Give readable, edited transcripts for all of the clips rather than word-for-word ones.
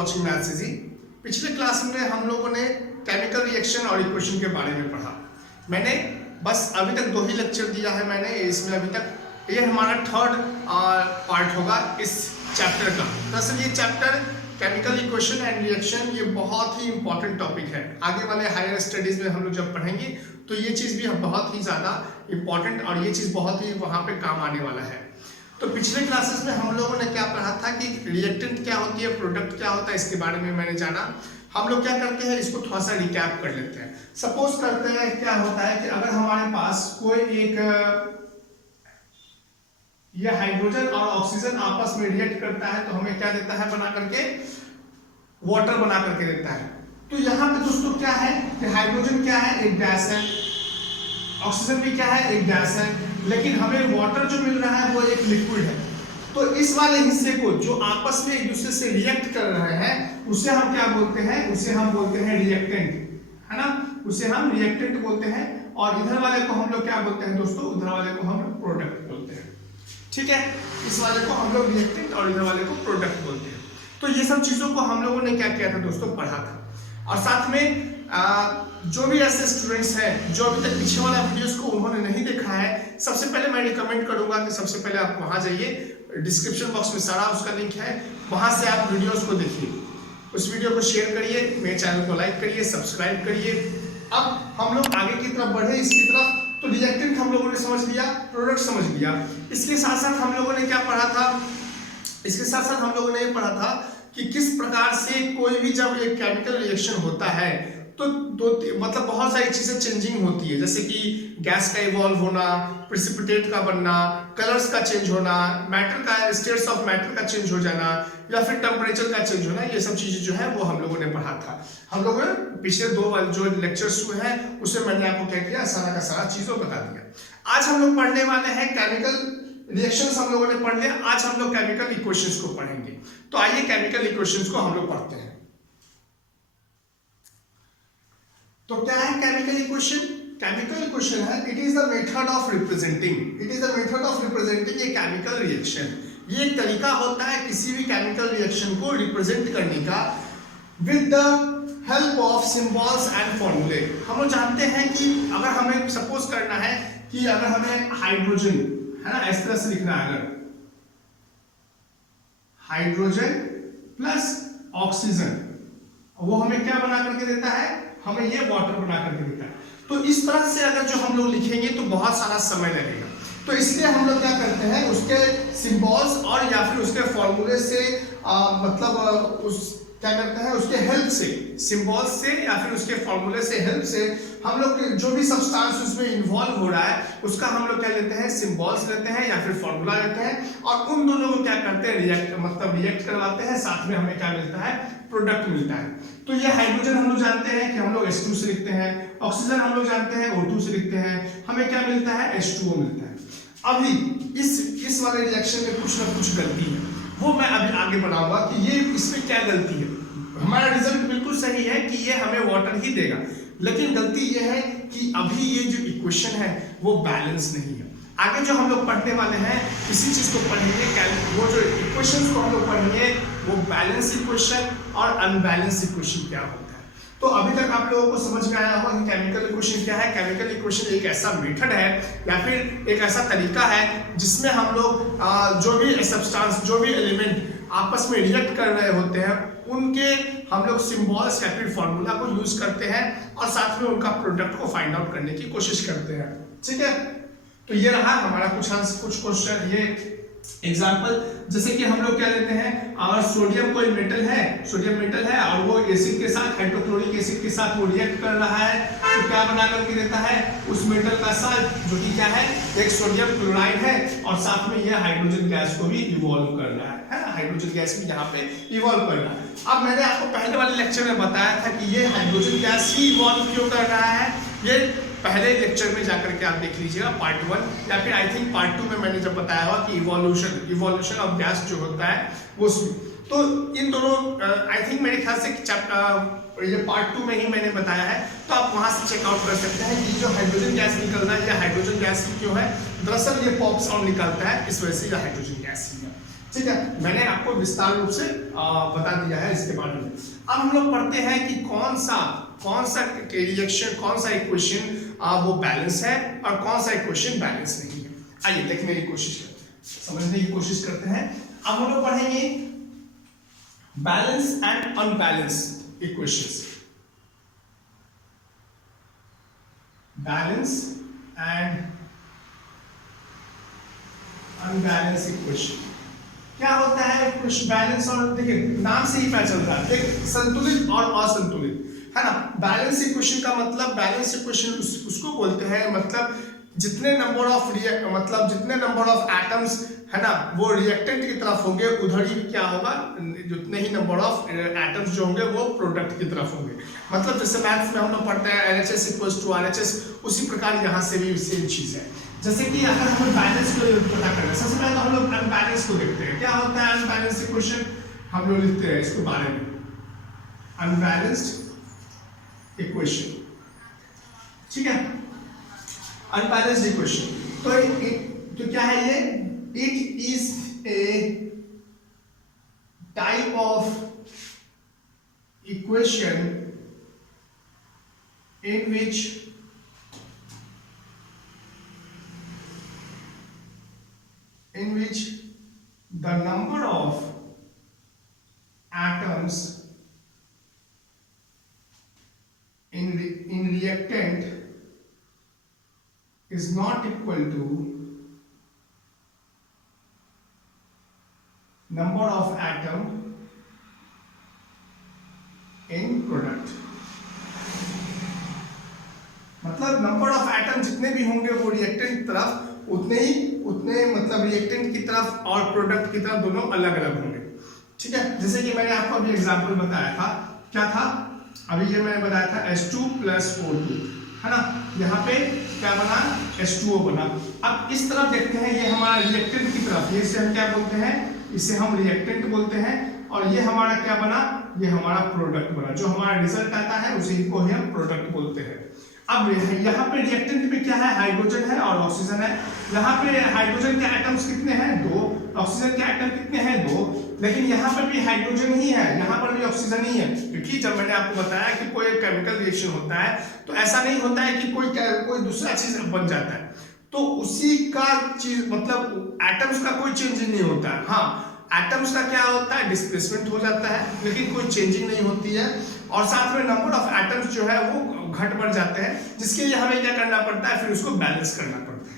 watching Maths Easy। पिछले class में हम लोगों ने केमिकल रिएक्शन और इक्वेशन के बारे में पढ़ा। मैंने बस अभी तक 2 ही लेक्चर दिया है मैंने इसमें अभी तक। ये हमारा थर्ड पार्ट होगा इस चैप्टर का। दरअसल ये chapter chemical equation and reaction ये बहुत ही इंपॉर्टेंट टॉपिक है। आगे वाले हायर स्टडीज में हम लोग जब पढ़ेंगे तो ये चीज़ भी बहुत ही ज़्यादा इंपॉर्टेंट और ये चीज़ बहुत ही वहाँ पे काम आने वाला है। तो पिछले क्लासेस में हम लोगों ने क्या पढ़ा था कि रिएक्टेंट क्या होती है, प्रोडक्ट क्या होता है, इसके बारे में मैंने जाना। हम लोग क्या करते हैं, इसको थोड़ा सा रिकैप कर लेते हैं। सपोज करते हैं क्या होता है कि अगर हमारे पास कोई एक ये हाइड्रोजन और ऑक्सीजन आपस में रिएक्ट करता है तो हमें क्या देता है बना करके, वाटर बना करके देता है। तो यहाँ पे दोस्तों क्या है कि हाइड्रोजन क्या है, एक गैस है, ऑक्सीजन भी क्या है, एक गैस है, लेकिन हमें वाटर जो मिल रहा है वो एक लिक्विड है। तो इस वाले हिस्से को जो आपस में एक दूसरे से रिएक्ट कर रहे हैं उसे हम क्या बोलते हैं, उसे हम बोलते हैं रिएक्टेंट, है ना, उसे हम रिएक्टेंट बोलते हैं। और इधर वाले को हम लोग क्या बोलते हैं दोस्तों, उधर वाले को हम प्रोडक्ट बोलते हैं। ठीक है, इस वाले को हम लोग रिएक्टेंट और इधर वाले को प्रोडक्ट बोलते हैं। तो ये सब चीजों को हम लोगों ने क्या किया था दोस्तों, पढ़ा था। और साथ में जो भी ऐसे स्टूडेंट्स हैं जो अभी तक पीछे वाला वीडियोस को उन्होंने नहीं देखा है, सबसे पहले मैं रिकमेंड करूंगा कि सबसे पहले आप वहां जाइए, डिस्क्रिप्शन बॉक्स में सारा उसका लिंक है, वहां से आप वीडियोस को देखिए, उस वीडियो को शेयर करिए, मेरे चैनल को लाइक करिए, सब्सक्राइब करिए। अब हम लोग आगे की तरफ बढ़े, इसकी तरफ। तो रिएक्टेंट हम लोगों ने समझ लिया, प्रोडक्ट समझ लिया। इसके साथ साथ हम लोगों ने क्या पढ़ा था, इसके साथ साथ हम लोगों ने ये पढ़ा था कि किस प्रकार से कोई भी जब एक केमिकल रिएक्शन होता है तो मतलब बहुत सारी चीजें चेंजिंग होती है, जैसे कि गैस का इवॉल्व होना, प्रेसिपिटेट का बनना, कलर्स का चेंज होना, मैटर का स्टेट्स ऑफ मैटर का चेंज हो जाना, या फिर टेम्परेचर का चेंज होना। ये सब चीजें जो है वो हम लोगों ने पढ़ा था। हम लोगों ने पिछले 2 जो लेक्चर्स हुए हैं उसमें मैंने आपको क्या किया, सारा का सारा चीजों बता दिया। आज हम लोग पढ़ने वाले हैं केमिकल रिएक्शंस, हम लोगों ने पढ़ लिया। आज हम लोग केमिकल इक्वेशंस को पढ़ेंगे। तो आइए केमिकल इक्वेशंस को हम लोग पढ़ते हैं। तो क्या है केमिकल इक्वेशन? केमिकल इक्वेशन है, it is the method of representing, it is the method of representing a chemical reaction. ये एक तरीका होता है किसी भी केमिकल रिएक्शन को रिप्रेजेंट करने का with the help of symbols and फॉर्मूले। हम लोग जानते हैं कि अगर हमें सपोज करना है कि अगर हमें हाइड्रोजन, है ना, इस तरह से लिखना है, अगर हाइड्रोजन प्लस ऑक्सीजन, वो हमें क्या बना करके देता है, हमें ये वाटर बना करके देता है। तो इस तरह से अगर जो हम लोग लिखेंगे तो बहुत सारा समय लगेगा। तो इसलिए हम लोग क्या करते हैं, उसके सिंबल्स और या फिर उसके फॉर्मूले से मतलब उस क्या करते हैं, उसके हेल्प से, सिंबल्स से या फिर उसके फॉर्मूले से हेल्प से हम लोग जो भी सब्सटेंस उसमें इन्वॉल्व हो रहा है उसका हम लोग क्या लेते हैं, सिंबल्स लेते हैं या फिर फॉर्मूला लेते हैं, और उन दोनों को क्या करते हैं, रिएक्ट करवाते हैं। साथ में हमें क्या मिलता है, प्रोडक्ट मिलता है। तो ये हाइड्रोजन हम लोग जानते हैं कि हम लोग H2 से लिखते हैं, ऑक्सीजन हम लोग जानते हैं O2 से लिखते हैं, हमें क्या मिलता है, H2O मिलता है। अभी इस वाले रिएक्शन में कुछ ना कुछ गलती है, वो मैं अभी आगे बढ़ाऊंगा कि ये इसमें क्या गलती है। हमारा रिजल्ट बिल्कुल सही है कि ये हमें वाटर ही देगा, लेकिन गलती ये है कि अभी ये जो इक्वेशन है वो बैलेंस नहीं है। आगे जो हम लोग पढ़ने वाले हैं इसी चीज को पढ़ेंगे, वो जो इक्वेशंस को हम लोग पढ़ेंगे वो बैलेंस इक्वेशन और अनबैलेंस इक्वेशन क्या होता है। तो अभी तक आप लोगों को समझ में आया होगा कि केमिकल इक्वेशन क्या है। केमिकल इक्वेशन एक ऐसा मेथड है या फिर एक ऐसा तरीका है जिसमें हम लोग जो भी सब्सटेंस, जो भी एलिमेंट आपस में रिएक्ट कर रहे होते हैं उनके हम लोग सिंबल्स या फिर फॉर्मूला को यूज करते हैं और साथ में उनका प्रोडक्ट को फाइंड आउट करने की कोशिश करते हैं। ठीक है, तो ये रहा हमारा कुछ क्वेश्चन। ये एग्जाम्पल, जैसे कि हम लोग क्या लेते हैं, अगर सोडियम कोई मेटल है, सोडियम मेटल है और वो एसिड के साथ, हाइड्रोक्लोरिक एसिड के साथ वो रिएक्ट कर रहा है तो क्या बना करके देता है, उस मेटल का साथ जो कि क्या है, एक सोडियम क्लोराइड है और साथ में ये हाइड्रोजन गैस को भी इवॉल्व कर रहा है ना, हाइड्रोजन गैस भी यहाँ पे इवॉल्व कर रहा है। अब मैंने आपको पहले वाले लेक्चर में बताया था कि ये हाइड्रोजन गैस ही इवॉल्व क्यों कर रहा है। ये पहले लेक्चर में जाकर के आप देख लीजिएगा, पार्ट 1 या फिर आई थिंक पार्ट 2 में मैंने जब बताया हुआ कि इवोल्यूशन ऑफ गैस जो होता है वो। तो इन दोनों आई थिंक मेरे ख्याल से ये पार्ट 2 में ही मैंने बताया है, तो आप वहां से चेकआउट कर सकते हैं कि जो हाइड्रोजन गैस निकल रहा है, ये हाइड्रोजन गैस क्यों है। दरअसल ये पॉप साउंड निकलता है, इस वजह से ये हाइड्रोजन गैस ही है। ठीक है, मैंने आपको विस्तार रूप से बता दिया है इसके बारे में। अब हम लोग पढ़ते हैं कि कौन सा रिएक्शन, कौन सा इक्वेशन वो बैलेंस है और कौन सा इक्वेशन बैलेंस नहीं है। आइए देखने की कोशिश करते हैं, समझने की कोशिश करते हैं। अब हम लोग पढ़ेंगे balance and unbalance equations. Balance and unbalance equation क्या होता है? बैलेंस और देखिए नाम से ही पता चल रहा है, एक संतुलित और असंतुलित, है ना। बैलेंस इक्वेशन का मतलब, बैलेंस इक्वेशन उसको बोलते हैं, मतलब जितने नंबर ऑफ एटम्स है ना वो रिएक्टेंट की तरफ होंगे, उधर ही क्या होगा, जितने ही नंबर ऑफ एटम्स जो होंगे वो प्रोडक्ट की तरफ होंगे। मतलब जैसे मैथ्स में हम लोग पढ़ते हैं LHS इक्वल्स टू RHS, उसी प्रकार यहाँ से भी सेम चीज है। जैसे कि अगर हम बैलेंस को पता करना है, सबसे पहले तो हम लोग अनबैलेंस को देखते हैं। क्या होता है अनबैलेंस इक्वेशन? हम लोग लिखते हैं इसके बारे में, अनबैलेंस्ड इक्वेशन, ठीक है। अनबैलेंस्ड इक्वेशन तो क्या है ये? It is a type of equation in which the number of atoms in reactant is not equal to number of atom in product। मतलब नंबर ऑफ एटम जितने भी होंगे वो रिएक्टेंट की तरफ उतने मतलब रिएक्टेंट की तरफ और प्रोडक्ट की तरफ दोनों अलग अलग होंगे, ठीक है। जैसे कि मैंने आपको अभी एग्जांपल बताया था, क्या था अभी ये मैंने बताया था H2 + O2, है ना। यहाँ पे क्या बना? H2O बना। अब इस तरफ देखते हैं, ये हमारा रिएक्टेंट की तरफ, ये इसे हम क्या बोलते हैं? इसे हम रिएक्टेंट बोलते हैं। और ये हमारा क्या बना? ये हमारा प्रोडक्ट बना। जो हमारा रिजल्ट आता है उसी को ही हम प्रोडक्ट बोलते हैं। अब यहाँ पे रिएक्टेंट में क्या है? हाइड्रोजन है और ऑक्सीजन है। यहाँ पे हाइड्रोजन के एटम्स कितने हैं? 2। ऑक्सीजन के एटम कितने हैं? 2। लेकिन यहाँ पर भी हाइड्रोजन ही है, यहाँ पर भी ऑक्सीजन ही है, क्योंकि जब मैंने आपको बताया कि कोई केमिकल रिएक्शन होता है तो ऐसा नहीं होता है कि कोई दूसरा चीज बन जाता है, तो उसी का चीज मतलब एटम्स का कोई चेंजिंग नहीं होता है। हाँ, एटम्स का क्या होता है? डिस्प्लेसमेंट हो जाता है, लेकिन कोई चेंजिंग नहीं होती है। और साथ में नंबर ऑफ एटम्स जो है वो घट बढ़ जाते हैं, जिसके लिए हमें क्या करना पड़ता है? फिर उसको बैलेंस करना पड़ता है,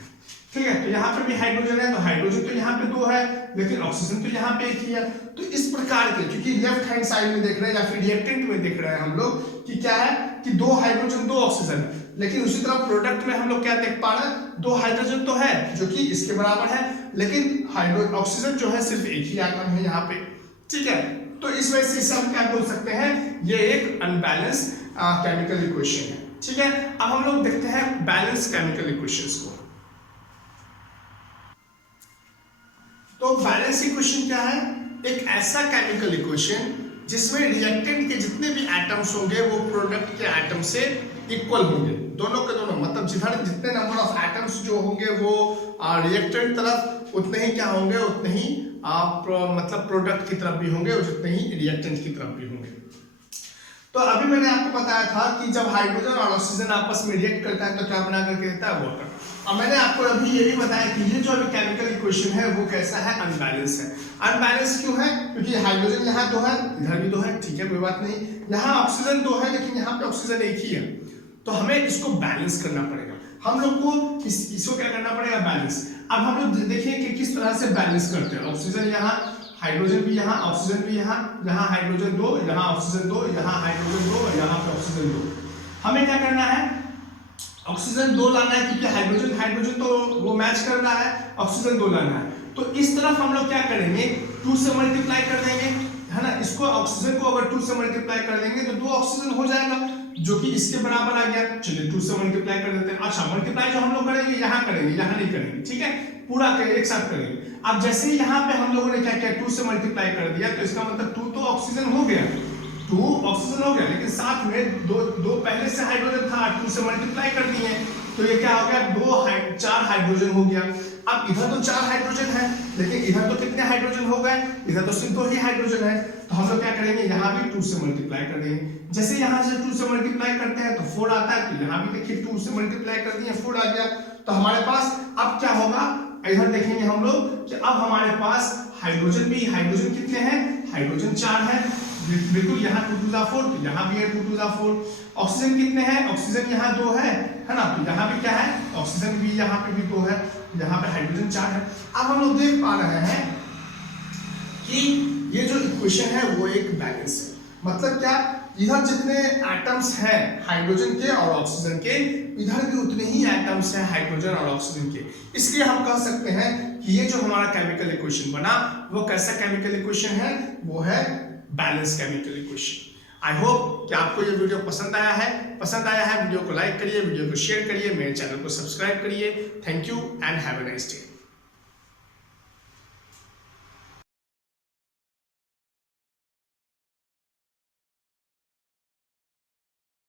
ठीक है। तो यहाँ पर भी हाइड्रोजन है, तो हाइड्रोजन तो यहाँ पे 2 है, लेकिन ऑक्सीजन तो यहाँ पे 1 ही है। तो इस प्रकार के, क्योंकि लेफ्ट हैंड साइड में देख रहे हैं या फिर रिएक्टेंट में देख रहे हैं हम लोग कि क्या है कि 2 हाइड्रोजन 2 ऑक्सीजन है, लेकिन उसी तरह प्रोडक्ट में हम लोग क्या देख पा रहे हैं? 2 हाइड्रोजन तो है जो कि इसके बराबर है, लेकिन ऑक्सीजन जो है सिर्फ 1 ही आइटम है यहाँ पे, ठीक है। तो इस वजह से हम क्या बोल सकते हैं? ये एक अनबैलेंस केमिकल इक्वेशन है, ठीक है। अब हम लोग देखते हैं बैलेंस केमिकल इक्वेशंस को। तो बैलेंस इक्वेशन क्या है? एक ऐसा केमिकल इक्वेशन जिसमें रिएक्टेंट के जितने भी एटम्स होंगे वो प्रोडक्ट के एटम से इक्वल होंगे, दोनों के दोनों। मतलब जितने नंबर ऑफ एटम्स जो होंगे वो रिएक्टेंट तरफ उतने ही क्या होंगे? उतने ही मतलब प्रोडक्ट की तरफ भी होंगे और जितने ही रिएक्टेंट की तरफ भी होंगे। तो अभी मैंने आपको बताया था कि जब हाइड्रोजन और ऑक्सीजन आपस में रिएक्ट करता है तो क्या बना करके देता है? वाटर। और मैंने आपको अभी ये भी बताया कि ये जो अभी केमिकल इक्वेशन है वो कैसा है? अनबैलेंस है। अनबैलेंस क्यों है? क्योंकि हाइड्रोजन यहाँ 2 है, इधर भी 2 है, ठीक है, कोई बात नहीं। यहाँ ऑक्सीजन 2 है, लेकिन यहाँ पे ऑक्सीजन 1 ही है, तो हमें इसको बैलेंस करना पड़ेगा। हम लोग को इसको क्या करना पड़ेगा? बैलेंस। अब हम लोग देखिए कि किस तरह से बैलेंस करते हैं। ऑक्सीजन यहाँ, हाइड्रोजन भी यहाँ, ऑक्सीजन भी यहाँ, यहाँ हाइड्रोजन 2, यहाँ ऑक्सीजन 2, यहाँ हाइड्रोजन 2 और यहाँ पे ऑक्सीजन 2। हमें क्या करना है? ऑक्सीजन 2 लाना है, क्योंकि हाइड्रोजन तो वो मैच कर रहा है, ऑक्सीजन 2 लाना है। तो इस तरफ हम लोग क्या करेंगे? 2 से मल्टीप्लाई कर देंगे, है ना। इसको ऑक्सीजन को अगर 2 से मल्टीप्लाई कर देंगे तो 2 ऑक्सीजन हो जाएगा, जो कि इसके बराबर आ गया। चलिए 2 से मल्टीप्लाई कर देते हैं। अच्छा, मल्टीप्लाई जो हम लोग करेंगे यहाँ करेंगे, यहाँ नहीं करेंगे, ठीक है, पूरा एक साथ करेंगे। अब जैसे ही यहाँ पे हम लोगों ने क्या किया? 2 से मल्टीप्लाई कर दिया, तो इसका मतलब 2 तो ऑक्सीजन हो गया, 2 ऑक्सीजन हो गया, लेकिन साथ में दो पहले से हाइड्रोजन था, 2 से मल्टीप्लाई कर दिए, तो ये क्या हो गया, 4 हाइड्रोजन हो गया। अब इधर तो 4 हाइड्रोजन है, लेकिन इधर तो कितने हाइड्रोजन हो गए, इधर तो सिर्फ 2 ही हाइड्रोजन है। तो हम लोग क्या करेंगे, यहाँ भी 2 से मल्टीप्लाई कर देंगे। जैसे यहाँ से 2 से मल्टीप्लाई करते हैं तो 4 आता है, तो यहाँ भी देखिए 2 से मल्टीप्लाई कर दिए 4 आ गया। तो हमारे पास अब क्या होगा, इधर देखेंगे हम लोग कि अब हमारे पास हाइड्रोजन भी, हाइड्रोजन कितने हैं, हाइड्रोजन 4 है, बिल्कुल यहाँ 2 2 4, तो यहाँ भी है 2 2 4। ऑक्सीजन कितने हैं, ऑक्सीजन यहाँ 2 है ना, तो यहाँ भी क्या है, ऑक्सीजन भी यहाँ पे भी 2 है, यहाँ पे हाइड्रोजन 4 है। अब हम लोग देख पा रहे हैं कि ये जो इक्वेशन है वो एक बैलेंस है। मतलब क्या, इधर जितने एटम्स हैं हाइड्रोजन के और ऑक्सीजन के, इधर भी उतने ही एटम्स हैं हाइड्रोजन और ऑक्सीजन के। इसलिए हम कह सकते हैं कि ये जो हमारा केमिकल इक्वेशन बना वो कैसा केमिकल इक्वेशन है, वो है balance chemical equation. I hope कि आपको ये वीडियो पसंद आया है। वीडियो को लाइक करिए, वीडियो को शेयर करिए, मेरे चैनल को सब्सक्राइब करिए। Thank you and have a nice day.